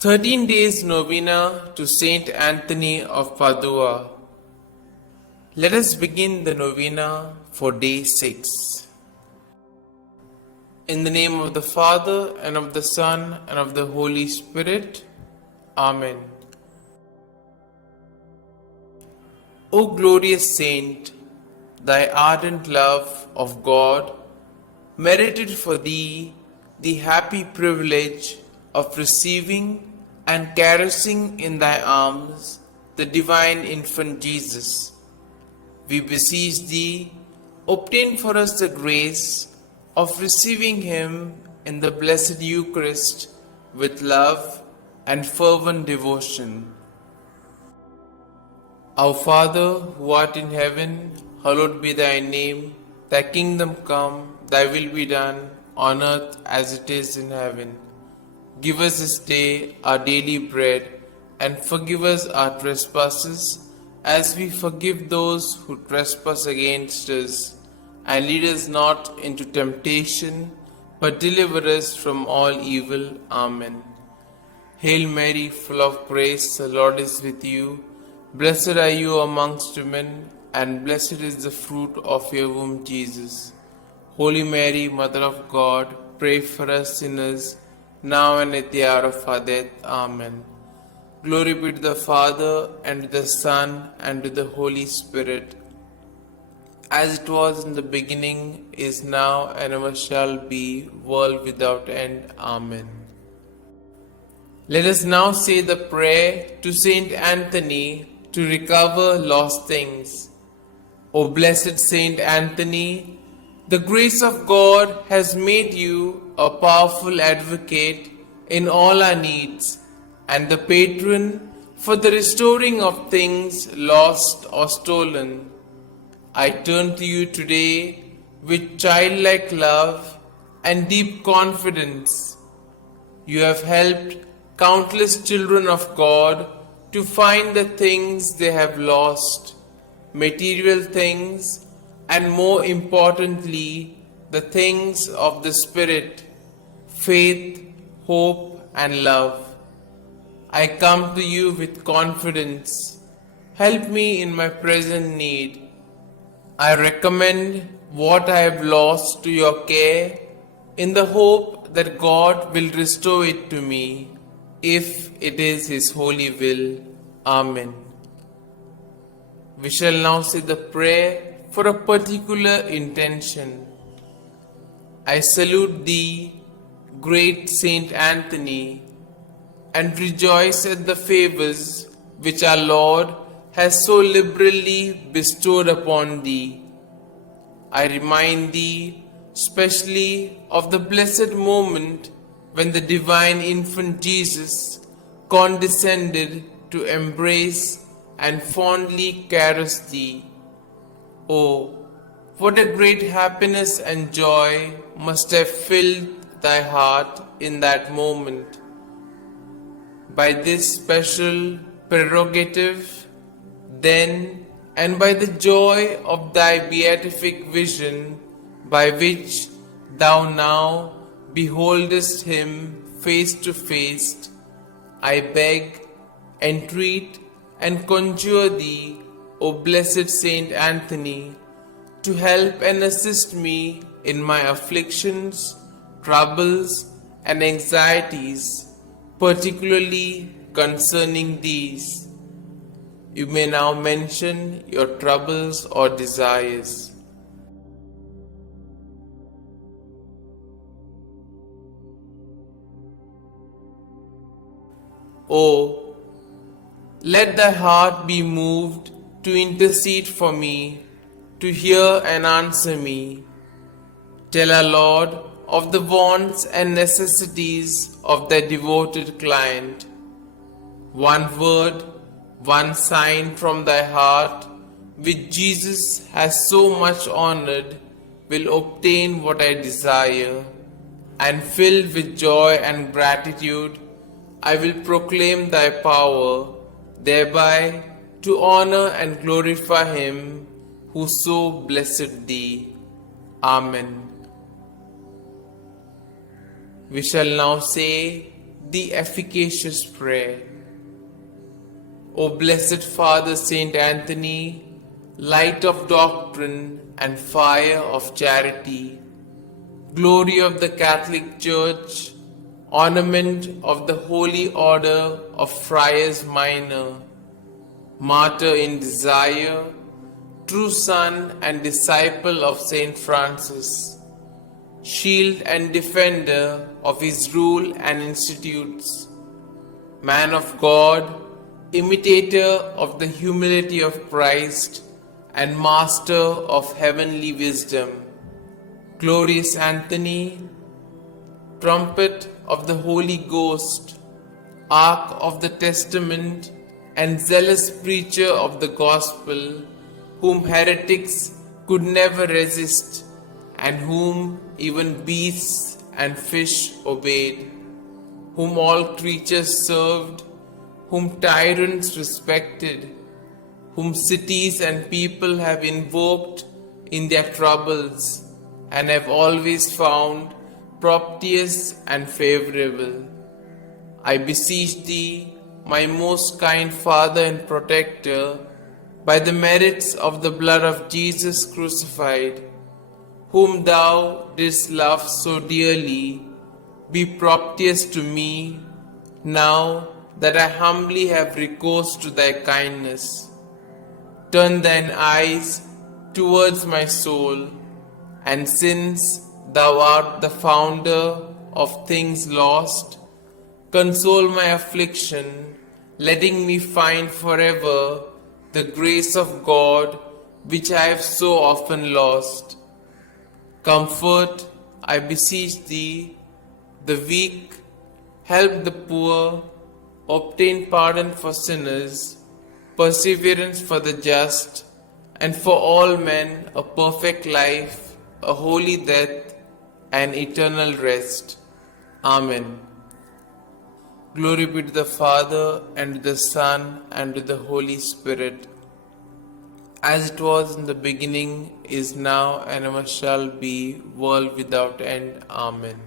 13 days novena to Saint Anthony of Padua. Let us begin the novena for day 6. In the name of the Father, and of the Son, and of the Holy Spirit. Amen. O glorious Saint, thy ardent love of God merited for thee the happy privilege of receiving and caressing in thy arms the divine infant Jesus. We beseech thee, obtain for us the grace of receiving him in the blessed Eucharist with love and fervent devotion. Our Father, who art in heaven, hallowed be thy name. Thy kingdom come, thy will be done, on earth as it is in heaven. Give us this day our daily bread, and forgive us our trespasses, as we forgive those who trespass against us. And lead us not into temptation, but deliver us from all evil. Amen. Hail Mary, full of grace, the Lord is with you. Blessed are you amongst women, and blessed is the fruit of your womb, Jesus. Holy Mary, Mother of God, pray for us sinners, now and at the hour of our death. Amen. Glory be to the Father, and to the Son, and to the Holy Spirit, as it was in the beginning, is now, and ever shall be, world without end. Amen. Let us now say the prayer to Saint Anthony to recover lost things. O blessed Saint Anthony, the grace of God has made you a powerful advocate in all our needs, and the patron for the restoring of things lost or stolen. I turn to you today with childlike love and deep confidence. You have helped countless children of God to find the things they have lost, material things, and more importantly, the things of the Spirit, faith, hope, and love. I come to you with confidence. Help me in my present need. I recommend what I have lost to your care in the hope that God will restore it to me, if it is His holy will. Amen. We shall now say the prayer for a particular intention. I salute thee, great Saint Anthony, and rejoice at the favors which our Lord has so liberally bestowed upon thee. I remind thee specially of the blessed moment when the divine infant Jesus condescended to embrace and fondly caress thee. Oh, what a great happiness and joy must have filled thy heart in that moment. By this special prerogative, then, and by the joy of thy beatific vision, by which thou now beholdest him face to face, I beg, entreat, and conjure thee, O blessed Saint Anthony, to help and assist me in my afflictions, troubles, and anxieties, particularly concerning these. You may now mention your troubles or desires. Oh, let thy heart be moved to intercede for me, to hear and answer me. Tell our Lord of the wants and necessities of thy devoted client. One word, one sign from thy heart, which Jesus has so much honored, will obtain what I desire, and filled with joy and gratitude, I will proclaim thy power, thereby to honor and glorify him who so blessed thee. Amen. We shall now say the efficacious prayer. O blessed Father Saint Anthony, light of doctrine and fire of charity, glory of the Catholic Church, ornament of the Holy Order of Friars Minor, martyr in desire, true son and disciple of Saint Francis, shield and defender of his rule and institutes, man of God, imitator of the humility of Christ, and master of heavenly wisdom, glorious Anthony, trumpet of the Holy Ghost, ark of the testament, and zealous preacher of the gospel, whom heretics could never resist, and whom even beasts and fish obeyed, whom all creatures served, whom tyrants respected, whom cities and people have invoked in their troubles, and have always found propitious and favorable. I beseech thee, my most kind Father and Protector, by the merits of the blood of Jesus crucified, whom thou didst love so dearly, be propitious to me, now that I humbly have recourse to thy kindness. Turn thine eyes towards my soul, and since thou art the founder of things lost, console my affliction, letting me find forever the grace of God which I have so often lost. Comfort, I beseech thee, the weak, help the poor, obtain pardon for sinners, perseverance for the just, and for all men a perfect life, a holy death, and eternal rest. Amen. Glory be to the Father, and to the Son, and to the Holy Spirit, as it was in the beginning, is now, and ever shall be, world without end. Amen.